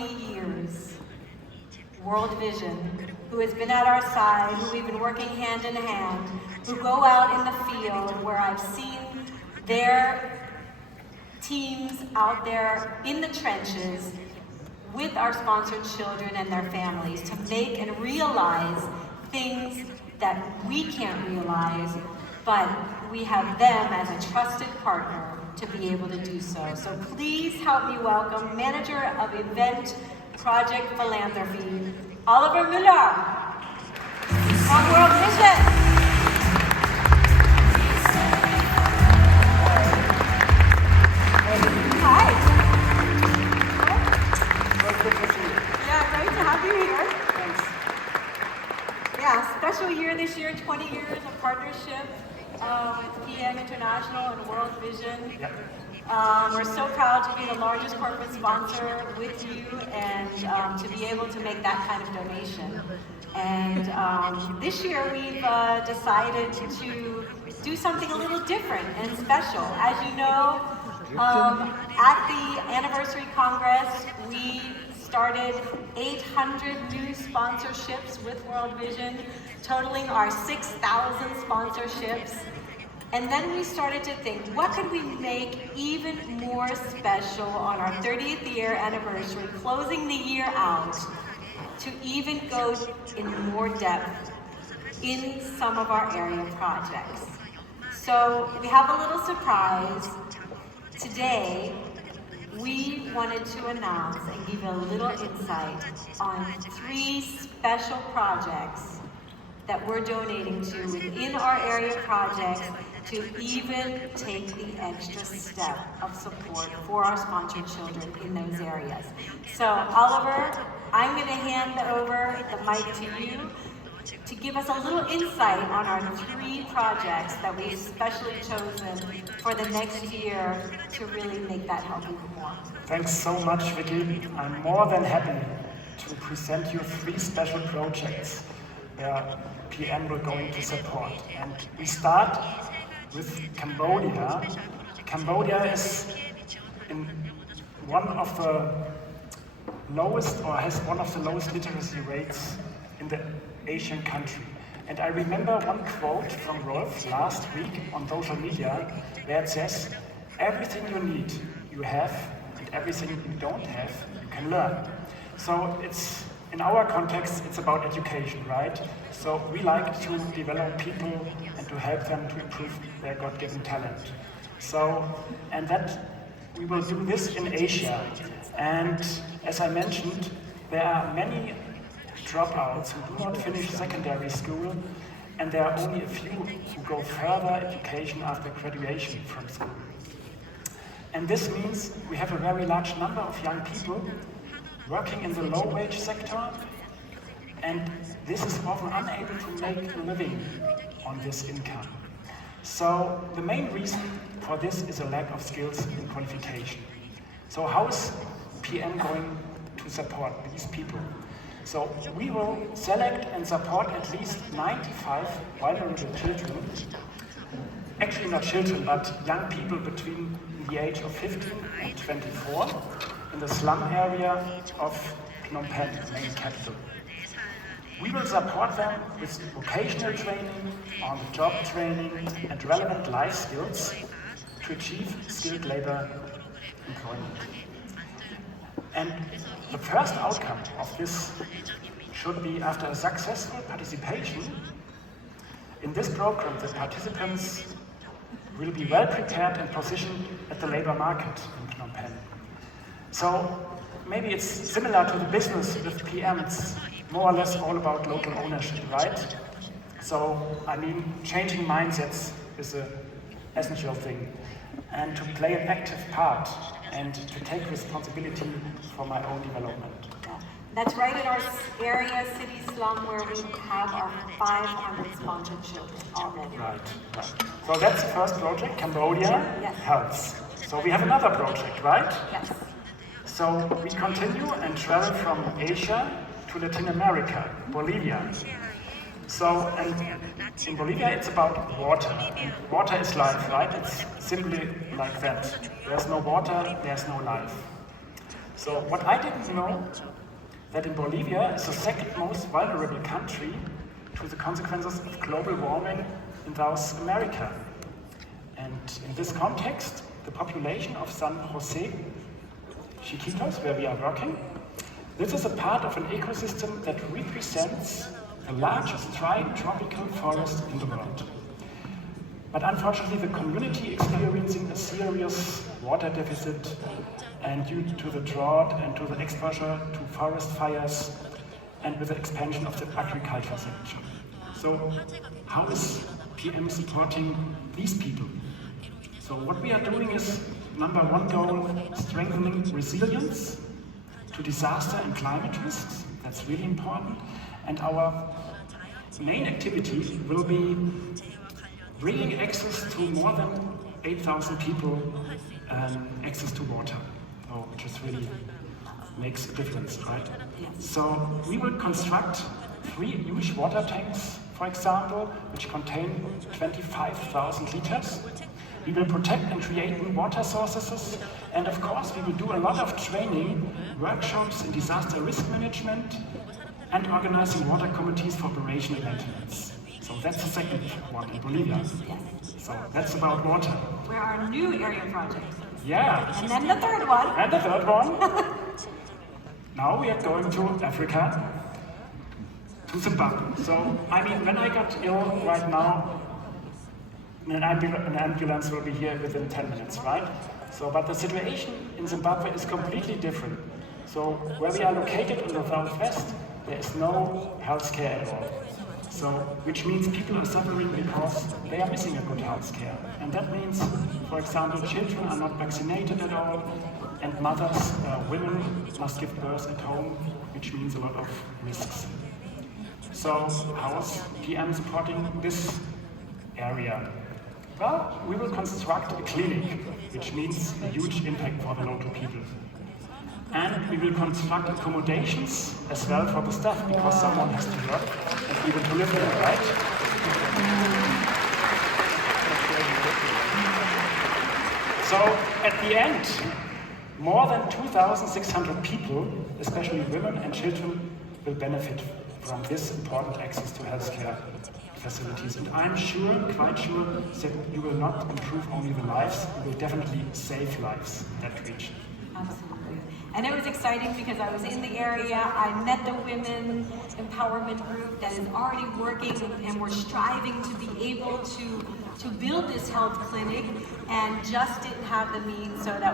many years, World Vision, who has been at our side, who we've been working hand in hand, who go out in the field where I've seen their teams out there in the trenches with our sponsored children and their families to make and realize things that we can't realize, but we have them as a trusted partner to be able to do so. So please help me welcome Manager of Event Project Philanthropy, Oliver Müller from World Vision. Hi. Yeah, great to have you here. Thanks. Yeah, special year this year, 20 years of partnership with Piem인터내셔널 and World Vision. Yep. We're so proud to be the largest corporate sponsor with you and to be able to make that kind of donation. And this year we've decided to do something a little different and special. As you know, at the Anniversary Congress, we started 800 new sponsorships with World Vision, totaling our 6,000 sponsorships. And then we started to think, what could we make even more special on our 30th year anniversary, closing the year out, to even go in more depth in some of our area projects. So we have a little surprise. Today, we wanted to announce and give a little insight on 3 special projects that we're donating to within our area projects to even take the extra step of support for our sponsored children in those areas. So Oliver, I'm going to hand over the mic to you to give us a little insight on our 3 projects that we've specially chosen for the next year to really make that help even more. Thanks so much, Vicky. I'm more than happy to present you 3 special projects where PM will going to support. And we start with Cambodia. Cambodia is in one of the lowest, or has one of the lowest literacy rates in the Asian country. And I remember one quote from Rolf last week on social media where it says, everything you need, you have, and everything you don't have, you can learn. So it's, in our context, it's about education, right? So we like to develop people and to help them to improve their God-given talent. So, and that we will do this in Asia. And as I mentioned, there are many dropouts who do not finish secondary school, and there are only a few who go further education after graduation from school. And this means we have a very large number of young people working in the low-wage sector, and this is often unable to make a living on this income. So the main reason for this is a lack of skills and qualification. So how is PM going to support these people? So we will select and support at least 95 vulnerable children, actually not children, but young people between the age of 15 and 24 in the slum area of Phnom Penh, the main capital. We will support them with vocational training, on-the-job training, and relevant life skills to achieve skilled labor employment. And the first outcome of this should be, after a successful participation in this program, the participants will be well prepared and positioned at the labor market in Phnom Penh. So maybe it's similar to the business with PM. It's more or less all about local ownership, right? So, I mean, changing mindsets is an essential thing. And to play an active part and to take responsibility for my own development. That's right in our area, city slum, where we have our 500 sponsored children already. Right. So that's the first project, Cambodia helps. So we have another project, right? Yes. So we continue and travel from Asia to Latin America, Bolivia. So, and in Bolivia it's about water. And water is life, right? It's simply like that. There's no water, there's no life. So what I didn't know, that in Bolivia is the second most vulnerable country to the consequences of global warming in South America. And in this context, the population of San Jose, Chiquitos, where we are working, this is a part of an ecosystem that represents the largest dry tropical forest in the world. But unfortunately, the community experiencing a serious water deficit, and due to the drought and to the exposure to forest fires, and with the expansion of the agriculture sector. So, how is PM supporting these people? So what we are doing is, number one goal, strengthening resilience to disaster and climate risks. That's really important. And our main activity will be bringing access to more than 8,000 people access to water, which is really makes a difference, right? So we will construct 3 huge water tanks, for example, which contain 25,000 liters. We will protect and create new water sources, and of course we will do a lot of training, workshops in disaster risk management, and organizing water committees for operational maintenance. So that's the second one in Bolivia. So that's about water. Where our new area project. Yeah. And then the third one. And the third one. Now we are going to Africa, to Zimbabwe. So, I mean, when I got ill right now, an ambulance will be here within 10 minutes, right? So, but the situation in Zimbabwe is completely different. So, where we are located in the southwest, there is no health care at all. So, which means people are suffering because they are missing a good health care. And that means, for example, children are not vaccinated at all, and mothers, women must give birth at home, which means a lot of risks. So, how is PM supporting this area? Well, we will construct a clinic, which means a huge impact for the local people. And we will construct accommodations as well for the staff, because someone has to work and even to live there, right? So, at the end, more than 2,600 people, especially women and children, will benefit from this important access to healthcare facilities. And I'm sure, quite sure, that you will not improve only the lives, you will definitely save lives in that region. Absolutely. And it was exciting because I was in the area, I met the women empowerment group that is already working, and we're striving to be able to build this health clinic, and just didn't have the means, so that